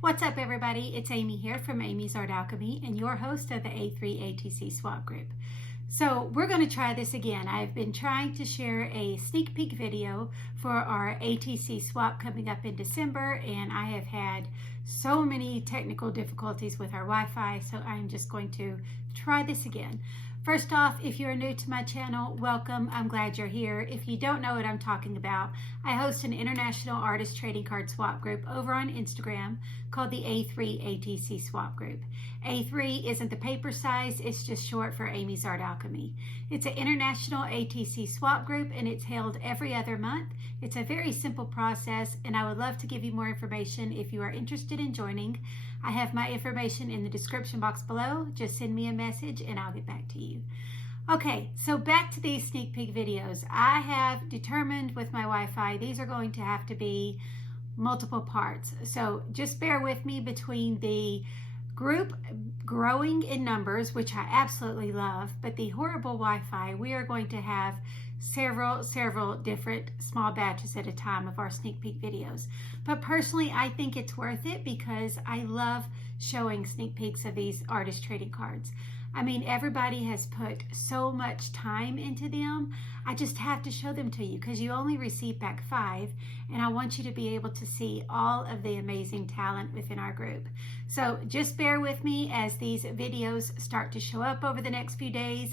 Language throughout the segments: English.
What's up, everybody? It's Amy here from Amy's Art Alchemy and your host of the A3 ATC SWAP group. So we're going to try this again. I've been trying to share a sneak peek video for our ATC swap coming up in December, and I have had so many technical difficulties with our Wi-Fi, so I'm just going to try this again. First off, if you're new to my channel, welcome. I'm glad you're here. If you don't know what I'm talking about, I host an international artist trading card swap group over on Instagram called the A3 ATC SWAP group. A3 isn't the paper size, it's just short for Amy's Art Alchemy. It's an international ATC swap group and it's held every other month. It's a very simple process and I would love to give you more information if you are interested in joining. I have my information in the description box below. Just send me a message and I'll get back to you. Okay, so back to these sneak peek videos. I have determined with my Wi-Fi, these are going to have to be multiple parts. So just bear with me between the group growing in numbers, which I absolutely love, but the horrible Wi-Fi, we are going to have several different small batches at a time of our sneak peek videos. But personally, I think it's worth it because I love showing sneak peeks of these artist trading cards. I mean, everybody has put so much time into them. I just have to show them to you because you only receive back 5, and I want you to be able to see all of the amazing talent within our group. So just bear with me as these videos start to show up over the next few days.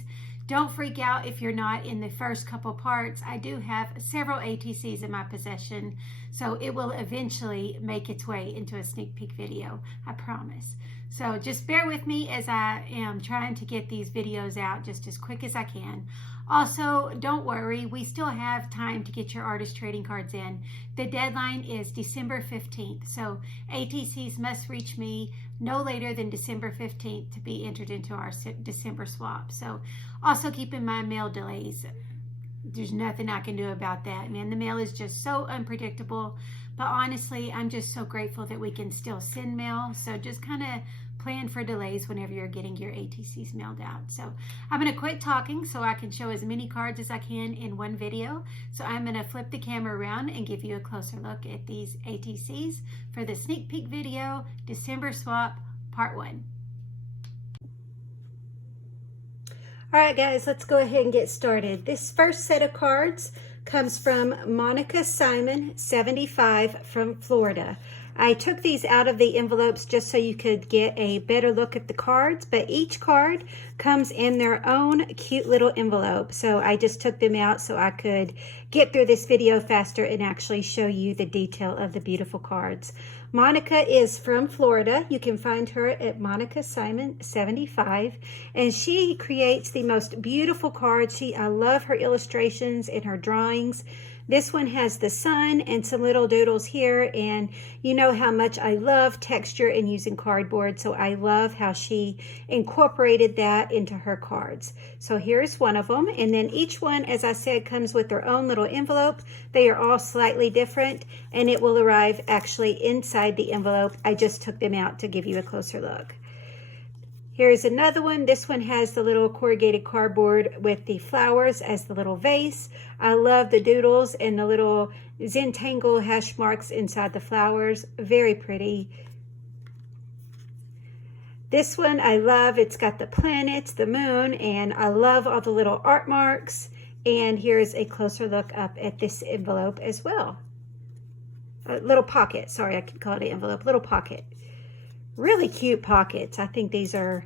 Don't freak out if you're not in the first couple parts. I do have several ATCs in my possession, so it will eventually make its way into a sneak peek video, I promise. So just bear with me as I am trying to get these videos out just as quick as I can. Also, don't worry, we still have time to get your artist trading cards in. The deadline is December 15th, so ATCs must reach me no later than December 15th to be entered into our December swap. So also keep in mind mail delays. There's nothing I can do about that. Man, the mail is just so unpredictable. But honestly, I'm just so grateful that we can still send mail. So just kind of plan for delays whenever you're getting your ATCs mailed out. So I'm going to quit talking so I can show as many cards as I can in one video. So I'm going to flip the camera around and give you a closer look at these ATCs for the sneak peek video, December swap, part 1. All right, guys, let's go ahead and get started. This first set of cards comes from Monica Simon, 75, from Florida. I took these out of the envelopes just so you could get a better look at the cards, but each card comes in their own cute little envelope. So I just took them out so I could get through this video faster and actually show you the detail of the beautiful cards. Monica is from Florida. You can find her at Monica Simon 75, and she creates the most beautiful cards. I love her illustrations and her drawings. This one has the sun and some little doodles here, and you know how much I love texture and using cardboard, so I love how she incorporated that into her cards. So here's one of them, and then each one, as I said, comes with their own little envelope. They are all slightly different, and it will arrive actually inside the envelope. I just took them out to give you a closer look. Here's another one. This one has the little corrugated cardboard with the flowers as the little vase. I love the doodles and the little Zentangle hash marks inside the flowers. Very pretty. This one I love. It's got the planets, the moon, and I love all the little art marks. And here's a closer look up at this envelope as well. A little pocket. Sorry, I can call it an envelope. Little pocket. Really cute pockets. I think these are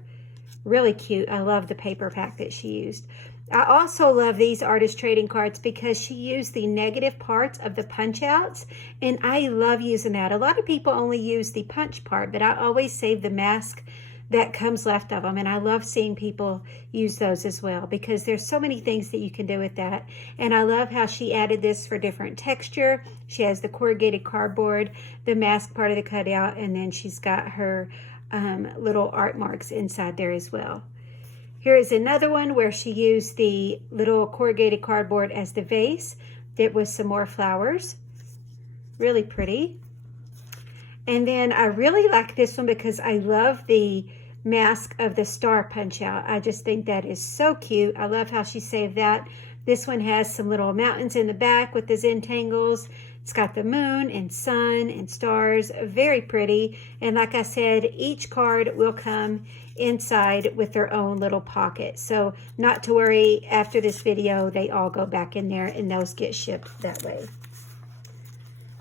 really cute. I love the paper pack that she used. I also love these artist trading cards because she used the negative parts of the punch outs, and I love using that. A lot of people only use the punch part, but I always save the mask that comes left of them, and I love seeing people use those as well because there's so many things that you can do with that. And I love how she added this for different texture. She has the corrugated cardboard, the mask part of the cutout, and then she's got her little art marks inside there as well. Here is another one where she used the little corrugated cardboard as the vase with some more flowers. Really pretty. And then I really like this one because I love the mask of the star punch out. I just think that is so cute. I love how she saved that This one has some little mountains in the back with the Zentangles. It's got the moon and sun and stars, very pretty. And like I said, each card will come inside with their own little pocket. So not to worry, after this video, they all go back in there and those get shipped that way.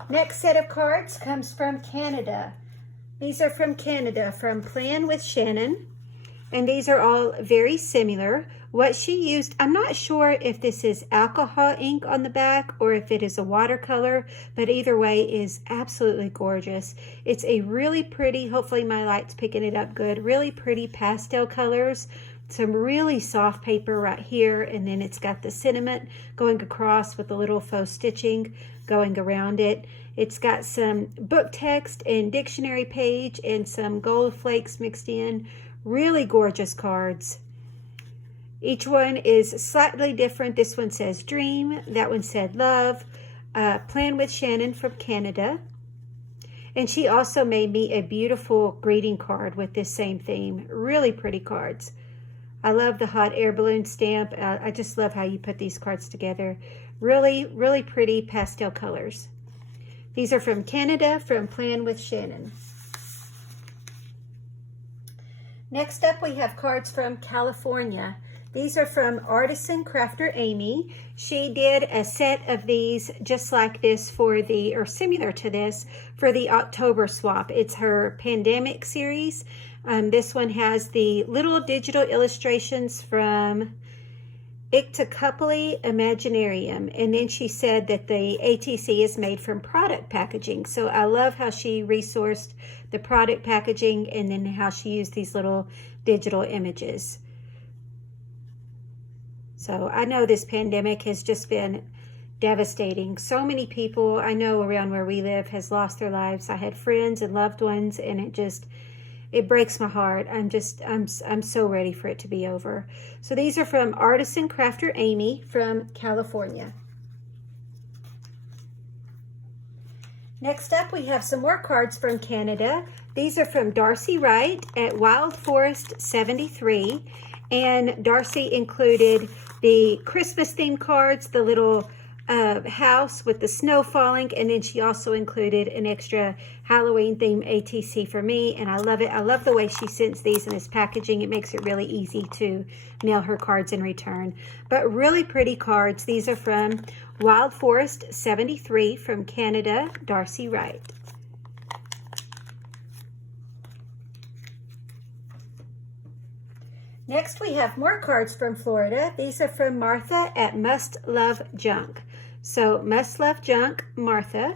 Next set of cards comes from Canada. These are from Canada, from Plan with Shannon. And these are all very similar. What she used, I'm not sure if this is alcohol ink on the back or if it is a watercolor, but either way is absolutely gorgeous. It's a really pretty, hopefully my light's picking it up good, really pretty pastel colors. Some really soft paper right here, and then it's got the sentiment going across with a little faux stitching going around it. It's got some book text and dictionary page and some gold flakes mixed in. Really gorgeous cards. Each one is slightly different. This one says dream. That one said love. Plan with Shannon from Canada. And she also made me a beautiful greeting card with this same theme. Really pretty cards. I love the hot air balloon stamp. I just love how you put these cards together. Really, really pretty pastel colors. These are from Canada, from Plan with Shannon. Next up, we have cards from California. These are from Artisan Crafter Amy. She did a set of these just like this for the, or similar to this, for the October swap. It's her pandemic series. This one has the little digital illustrations from Ictacupoli Imaginarium. And then she said that the ATC is made from product packaging. So I love how she resourced the product packaging and then how she used these little digital images. So I know this pandemic has just been devastating. So many people I know around where we live has lost their lives. I had friends and loved ones, and it breaks my heart. I'm so ready for it to be over. So these are from Artisan Crafter Amy from California. Next up, we have some more cards from Canada. These are from Darcy Wright at Wild Forest 73. And Darcy included the Christmas themed cards, the little house with the snow falling, and then she also included an extra Halloween themed ATC for me, and I love it. I love the way she sends these in this packaging. It makes it really easy to mail her cards in return. But really pretty cards. These are from Wild Forest 73 from Canada, Darcy Wright. Next, we have more cards from Florida. These are from Martha at Must Love Junk. So, Must Love Junk, Martha.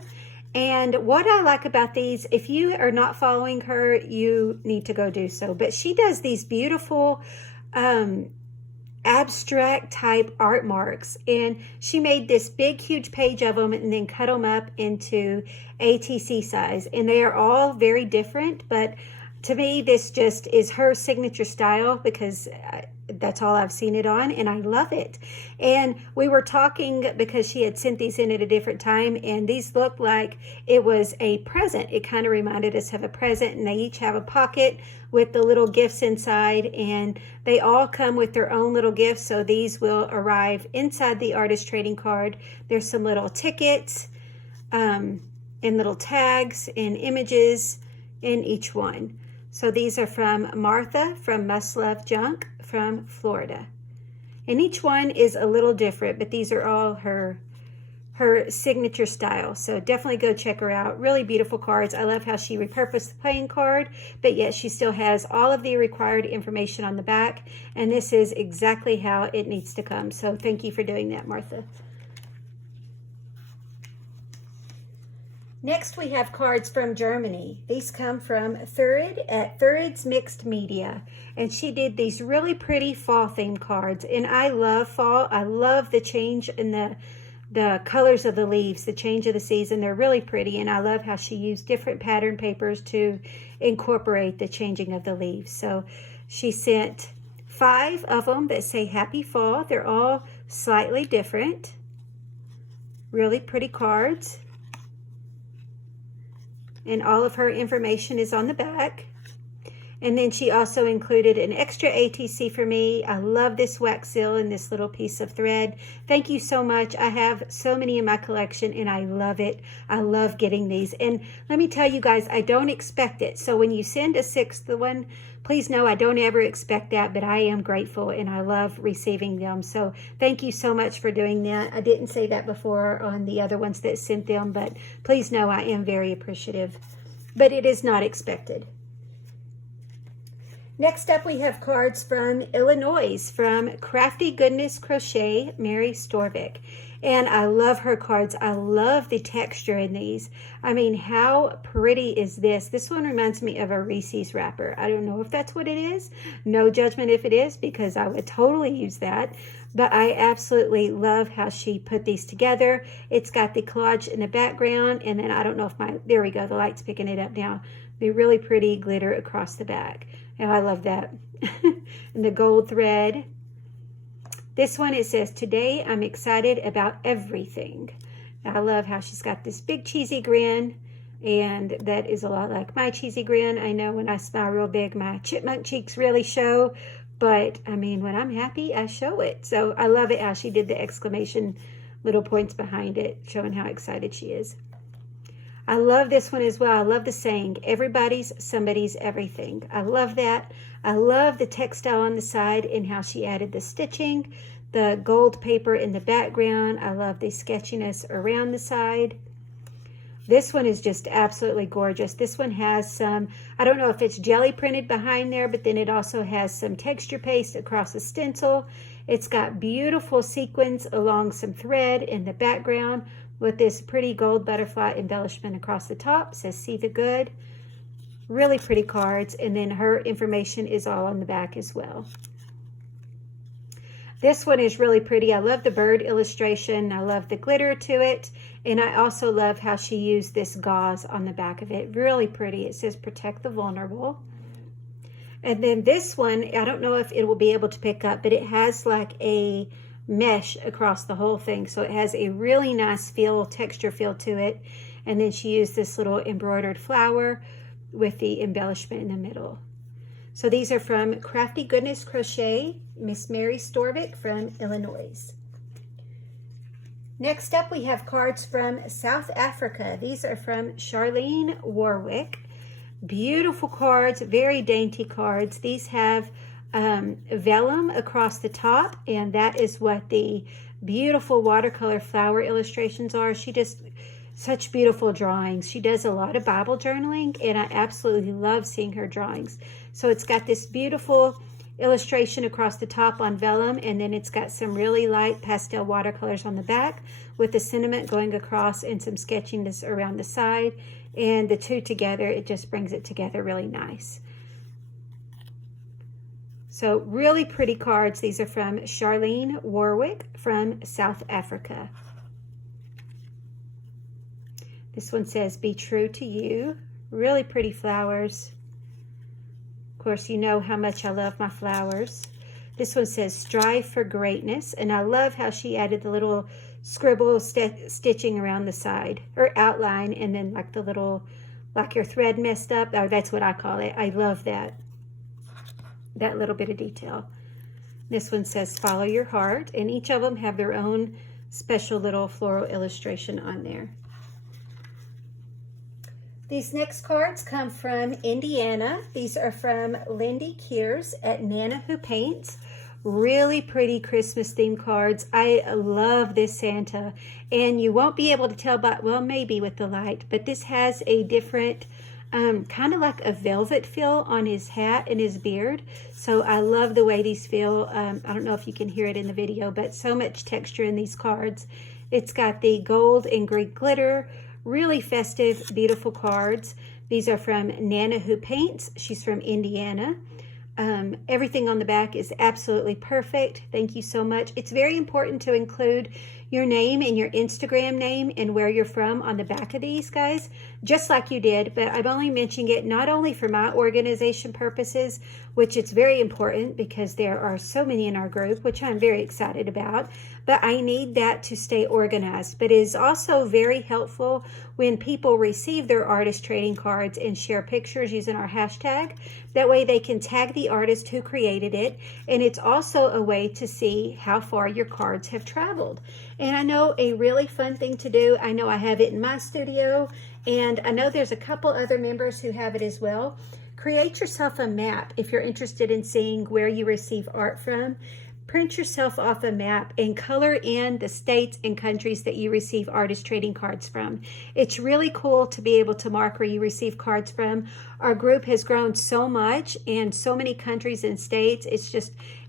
And what I like about these, if you are not following her, you need to go do so. But she does these beautiful abstract type art marks. And she made this big, huge page of them and then cut them up into ATC size. And they are all very different, but to me, this just is her signature style because that's all I've seen it on, and I love it. And we were talking because she had sent these in at a different time, and these looked like it was a present. It kind of reminded us of a present, and they each have a pocket with the little gifts inside, and they all come with their own little gifts, so these will arrive inside the artist trading card. There's some little tickets and little tags and images in each one. So these are from Martha from Must Love Junk from Florida. And each one is a little different, but these are all her signature style. So definitely go check her out. Really beautiful cards. I love how she repurposed the playing card, but yet she still has all of the required information on the back. And this is exactly how it needs to come. So thank you for doing that, Martha. Next, we have cards from Germany. These come from Thurid at Thurid's Mixed Media. And she did these really pretty fall themed cards. And I love fall. I love the change in the colors of the leaves, the change of the season. They're really pretty. And I love how she used different pattern papers to incorporate the changing of the leaves. So she sent 5 of them that say Happy Fall. They're all slightly different. Really pretty cards. And all of her information is on the back. And then she also included an extra ATC for me. I love this wax seal and this little piece of thread. Thank you so much. I have so many in my collection and I love it. I love getting these. And let me tell you guys, I don't expect it. So when you send a 6th one, please know I don't ever expect that, but I am grateful and I love receiving them. So thank you so much for doing that. I didn't say that before on the other ones that sent them, but please know I am very appreciative. But it is not expected. Next up, we have cards from Illinois, from Crafty Goodness Crochet, Mary Storvik. And I love her cards. I love the texture in these. I mean, how pretty is this? This one reminds me of a Reese's wrapper. I don't know if that's what it is. No judgment if it is, because I would totally use that. But I absolutely love how she put these together. It's got the collage in the background. And then I don't know if there we go, the light's picking it up now. The really pretty glitter across the back. And I love that. And the gold thread. This one, it says, today I'm excited about everything. I love how she's got this big cheesy grin. And that is a lot like my cheesy grin. I know when I smile real big, my chipmunk cheeks really show. But, I mean, when I'm happy, I show it. So I love it how she did the exclamation little points behind it, showing how excited she is. I love this one as well. I love the saying, everybody's somebody's everything. I love that. I love the textile on the side and how she added the stitching, the gold paper in the background. I love the sketchiness around the side. This one is just absolutely gorgeous. This one has some, I don't know if it's jelly printed behind there, but then it also has some texture paste across the stencil. It's got beautiful sequins along some thread in the background, with this pretty gold butterfly embellishment across the top. It says, see the good. Really pretty cards. And then her information is all on the back as well. This one is really pretty. I love the bird illustration. I love the glitter to it. And I also love how she used this gauze on the back of it. Really pretty. It says, protect the vulnerable. And then this one, I don't know if it will be able to pick up, but it has like a mesh across the whole thing, so it has a really nice texture feel to it. And then she used this little embroidered flower with the embellishment in the middle. So these are from Crafty Goodness Crochet, Miss Mary Storvik from Illinois. Next up, we have cards from South Africa. These are from Charlene Warwick. Beautiful cards, very dainty cards. These have vellum across the top, and that is what the beautiful watercolor flower illustrations are. She just such beautiful drawings. She does a lot of Bible journaling, and I absolutely love seeing her drawings. So it's got this beautiful illustration across the top on vellum, and then it's got some really light pastel watercolors on the back with the sentiment going across and some sketchiness around the side. And the two together, it just brings it together really nice. So really pretty cards. These are from Charlene Warwick from South Africa. This one says, be true to you. Really pretty flowers. Of course, you know how much I love my flowers. This one says, strive for greatness. And I love how she added the little scribble stitching around the side, or outline, and then like the little, like your thread messed up. Oh, that's what I call it. I love that little bit of detail. This one says, follow your heart. And each of them have their own special little floral illustration on there. These next cards come from Indiana. These are from Lindy Kears at Nana Who Paints. Really pretty Christmas themed cards. I love this Santa. And you won't be able to tell by, well, maybe with the light, but this has a different, kind of like a velvet feel on his hat and his beard. So I love the way these feel. I don't know if you can hear it in the video, but so much texture in these cards. It's got the gold and Greek glitter. Really festive, beautiful cards. These are from Nana Who Paints. She's from Indiana. Everything on the back is absolutely perfect. Thank you so much. It's very important to include your name and your Instagram name and where you're from on the back of these, guys, just like you did. But I'm only mentioning it not only for my organization purposes, which it's very important because there are so many in our group, which I'm very excited about, but I need that to stay organized. But it is also very helpful when people receive their artist trading cards and share pictures using our hashtag. That way they can tag the artist who created it, and it's also a way to see how far your cards have traveled. And I know a really fun thing to do, I know I have it in my studio, and I know there's a couple other members who have it as well. Create yourself a map if you're interested in seeing where you receive art from. Print yourself off a map and color in the states and countries that you receive artist trading cards from. It's really cool to be able to mark where you receive cards from. Our group has grown so much in so many countries and states.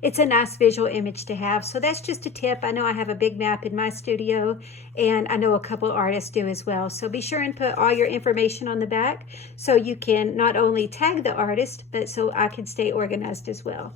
It's a nice visual image to have. So that's just a tip. I know I have a big map in my studio, and I know a couple artists do as well. So be sure and put all your information on the back so you can not only tag the artist, but so I can stay organized as well.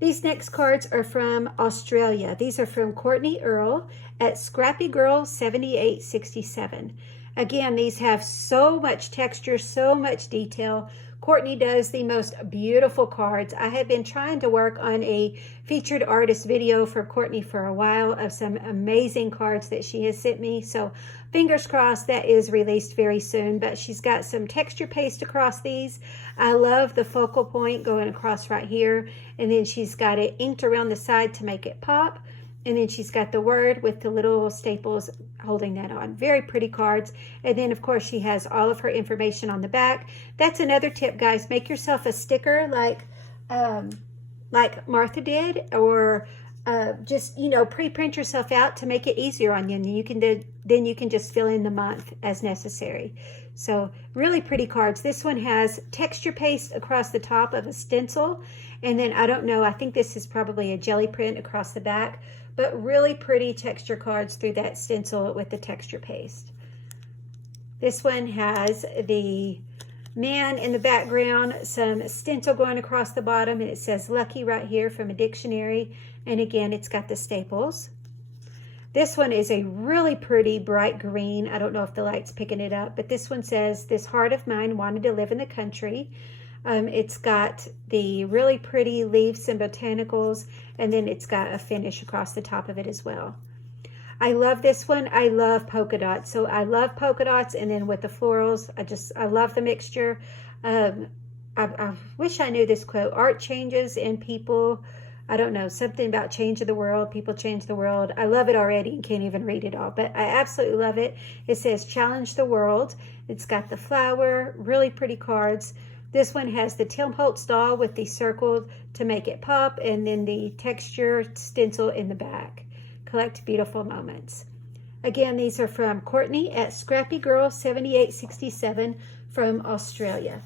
These next cards are from Australia. These are from Courtney Earl at Scrappy Girl 7867. Again, these have so much texture, so much detail. Courtney does the most beautiful cards. I have been trying to work on a featured artist video for Courtney for a while of some amazing cards that she has sent me. So fingers crossed that is released very soon. But she's got some texture paste across these. I love the focal point going across right here. And then she's got it inked around the side to make it pop. And then she's got the word with the little staples holding that on. Very pretty cards. And then, of course, she has all of her information on the back. That's another tip, guys. Make yourself a sticker like Martha did, or just, pre-print yourself out to make it easier on you. And then you can just fill in the month as necessary. So really pretty cards. This one has texture paste across the top of a stencil. And then, I don't know, I think this is probably a jelly print across the back. But really pretty texture cards through that stencil with the texture paste. This one has the man in the background, some stencil going across the bottom, and it says Lucky right here from a dictionary. And again, it's got the staples. This one is a really pretty bright green. I don't know if the light's picking it up, but this one says, "This heart of mine wanted to live in the country." It's got the really pretty leaves and botanicals, and then it's got a finish across the top of it as well. I love this one. I love polka dots. So I love polka dots, and then with the florals, I love the mixture. I wish I knew this quote. Art changes and people, I don't know, something about change of the world. People change the world. I love it already and can't even read it all, but I absolutely love it. It says challenge the world. It's got the flower, really pretty cards. This one has the Tim Holtz doll with the circle to make it pop, and then the texture stencil in the back. Collect beautiful moments. Again, these are from Courtney at Scrappy Girl 7867 from Australia.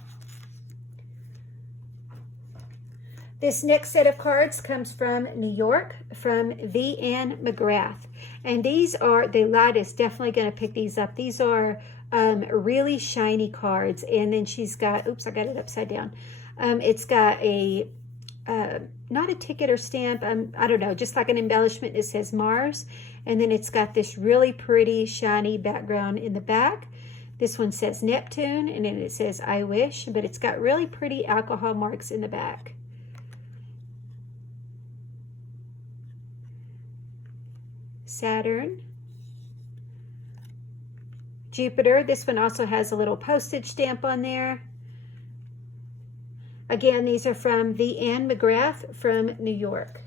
This next set of cards comes from New York, from V. Ann McGrath. And these are, the light is definitely going to pick these up. These are really shiny cards. And then she's got, oops, I got it upside down. It's got a, not a ticket or stamp, I don't know, just like an embellishment. It says Mars. And then it's got this really pretty shiny background in the back. This one says Neptune, and then it says I wish, but it's got really pretty alcohol marks in the back. Saturn, Jupiter. This one also has a little postage stamp on there. Again, these are from V. Ann McGrath from New York.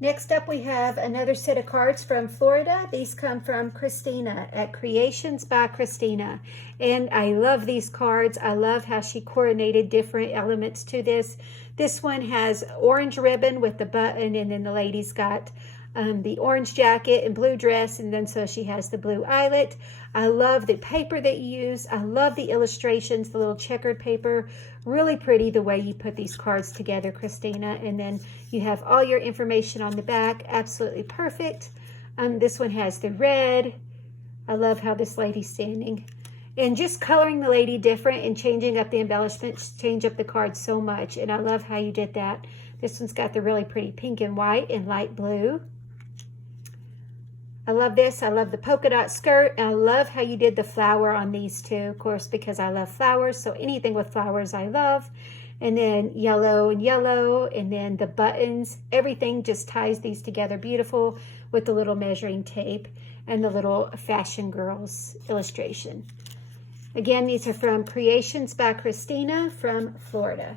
Next up, we have another set of cards from Florida. These come from Christina at Creations by Christina. And I love these cards. I love how she coordinated different elements to this. This one has orange ribbon with the button, and then the lady's got the orange jacket and blue dress, and then so she has the blue eyelet. I love the paper that you use. I love the illustrations, the little checkered paper. Really pretty the way you put these cards together, Christina. And then you have all your information on the back. Absolutely perfect. This one has the red. I love how this lady's standing. And just coloring the lady different and changing up the embellishments change up the card so much. And I love how you did that. This one's got the really pretty pink and white and light blue. I love this. I love the polka dot skirt. And I love how you did the flower on these two, of course, because I love flowers. So anything with flowers I love. and then yellow and yellow, and then the buttons, everything just ties these together beautiful with the little measuring tape and the little Fashion Girls illustration. Again, these are from Creations by Christina from Florida.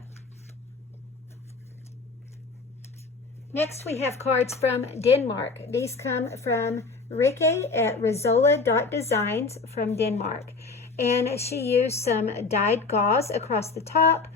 Next, we have cards from Denmark. These come from Rikke at Risola.designs from Denmark. And she used some dyed gauze across the top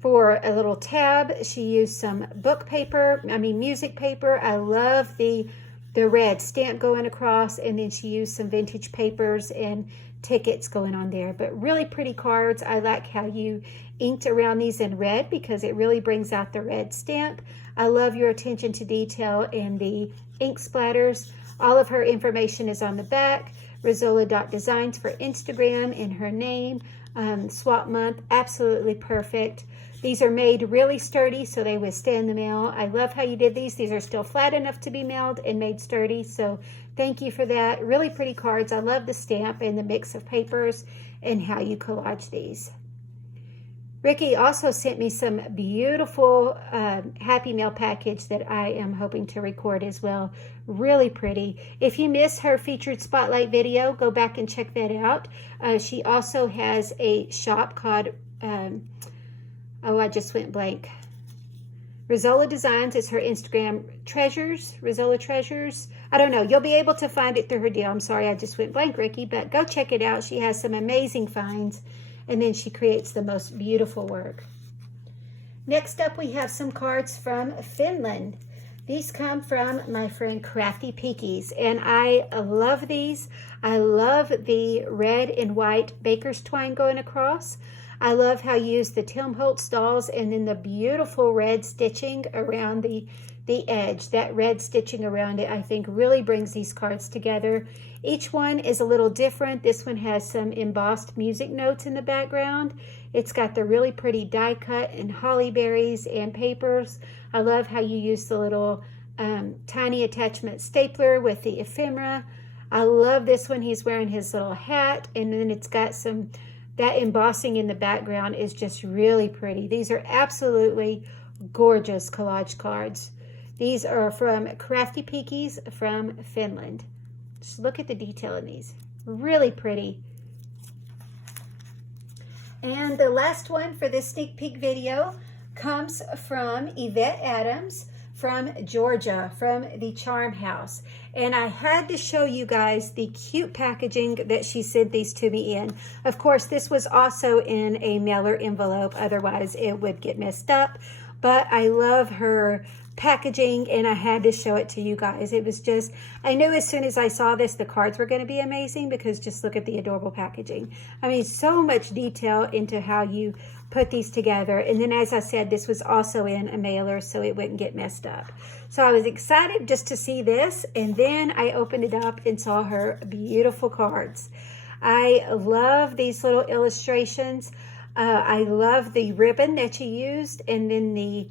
for a little tab. She used some music paper. I love the red stamp going across, and then she used some vintage papers and tickets going on there. But really pretty cards. I like how you inked around these in red because it really brings out the red stamp. I love your attention to detail and the ink splatters. All of her information is on the back. Risola.designs for Instagram and her name. Swap month, absolutely perfect. These are made really sturdy so they withstand the mail. I love how you did these. These are still flat enough to be mailed and made sturdy, so thank you for that. Really pretty cards. I love the stamp and the mix of papers and how you collage these. Rikke also sent me some beautiful Happy Mail package that I am hoping to record as well. Really pretty. If you missed her featured spotlight video, go back and check that out. She also has a shop called, I just went blank. Risola Designs is her Instagram treasures, Risola Treasures. I don't know. You'll be able to find it through her deal. I'm sorry, I just went blank, Rikke, but go check it out. She has some amazing finds. And then she creates the most beautiful work. Next up, we have some cards from Finland. These come from my friend Crafty Peakies, and I love these. I love the red and white baker's twine going across. I love how you use the Tim Holtz dolls and then the beautiful red stitching around the edge. That red stitching around it, I think, really brings these cards together. Each one is a little different. This one has some embossed music notes in the background. It's got the really pretty die cut and holly berries and papers. I love how you use the little tiny attachment stapler with the ephemera. I love this one. He's wearing his little hat, and then it's got that embossing in the background is just really pretty. These are absolutely gorgeous collage cards. These are from Crafty Peakies from Finland. Just look at the detail in these. Really pretty. And the last one for this sneak peek video comes from Yvette Adams from Georgia, from the Charm House. And I had to show you guys the cute packaging that she sent these to me in. Of course, this was also in a mailer envelope, otherwise it would get messed up. But I love her packaging, and I had to show it to you guys. It was just, I knew as soon as I saw this, the cards were going to be amazing, because just look at the adorable packaging. I mean, so much detail into how you put these together. And then, as I said, this was also in a mailer, so it wouldn't get messed up. So I was excited just to see this, and then I opened it up and saw her beautiful cards. I love these little illustrations. I love the ribbon that she used, and then the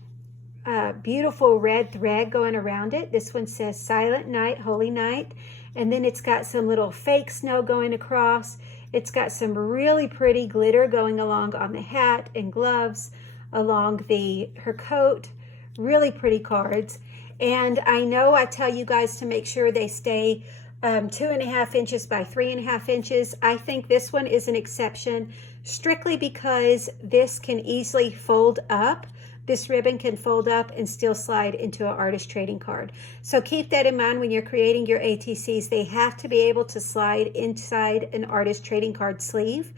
beautiful red thread going around it. This one says Silent Night, Holy Night. And then it's got some little fake snow going across. It's got some really pretty glitter going along on the hat and gloves, along her coat. Really pretty cards. And I know I tell you guys to make sure they stay 2.5 inches by 3.5 inches. I think this one is an exception, strictly because this can easily fold up. This ribbon can fold up and still slide into an artist trading card. So keep that in mind when you're creating your ATCs. They have to be able to slide inside an artist trading card sleeve,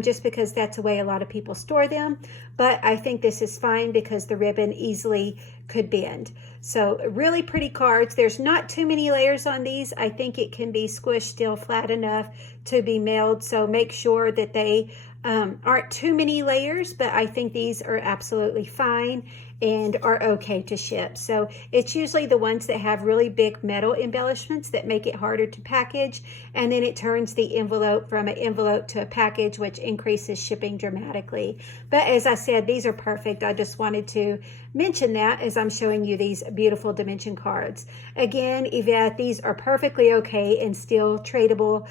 just because that's the way a lot of people store them. But I think this is fine because the ribbon easily could bend. So really pretty cards. There's not too many layers on these. I think it can be squished still flat enough to be mailed. So make sure that they aren't too many layers, but I think these are absolutely fine and are okay to ship. So it's usually the ones that have really big metal embellishments that make it harder to package, and then it turns the envelope from an envelope to a package, which increases shipping dramatically. But as I said, these are perfect. I just wanted to mention that as I'm showing you these beautiful dimension cards. Again, Yvette, these are perfectly okay and still tradable.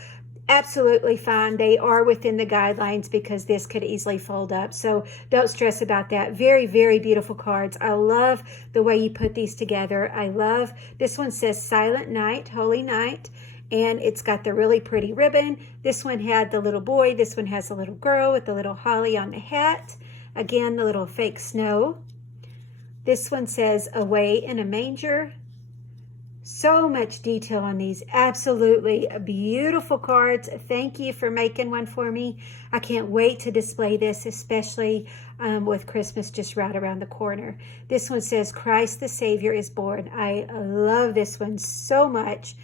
absolutely fine. They are within the guidelines because this could easily fold up. So don't stress about that. Very, very beautiful cards. I love the way you put these together. I love, this one says Silent Night, Holy Night. And it's got the really pretty ribbon. This one had the little boy. This one has a little girl with the little holly on the hat. Again, the little fake snow. This one says Away in a Manger. So much detail on these. Absolutely beautiful cards. Thank you for making one for me. I can't wait to display this, especially with Christmas just right around the corner. This one says Christ the Savior is born. I love this one so much.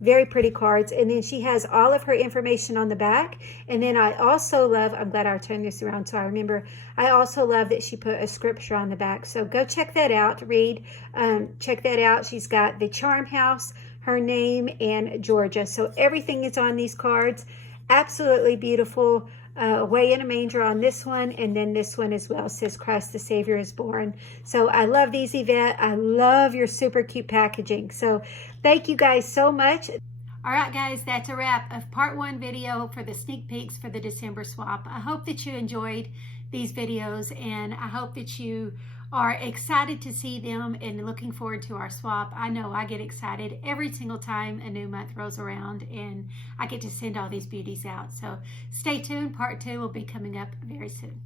Very pretty cards. And then she has all of her information on the back. And then I also love, I'm glad I turned this around so I remember, I also love that she put a scripture on the back. So go check that out, read, check that out. She's got the Charm House, her name, and Georgia. So everything is on these cards. Absolutely beautiful. Away in a Manger on this one, and then this one as well says Christ the Savior is born. So I love these, Yvette. I love your super cute packaging. So thank you guys so much. All right, guys, that's a wrap of part 1 video for the sneak peeks for the December swap. I hope that you enjoyed these videos, and I hope that you are excited to see them and looking forward to our swap. I know I get excited every single time a new month rolls around and I get to send all these beauties out. So stay tuned. Part 2 will be coming up very soon.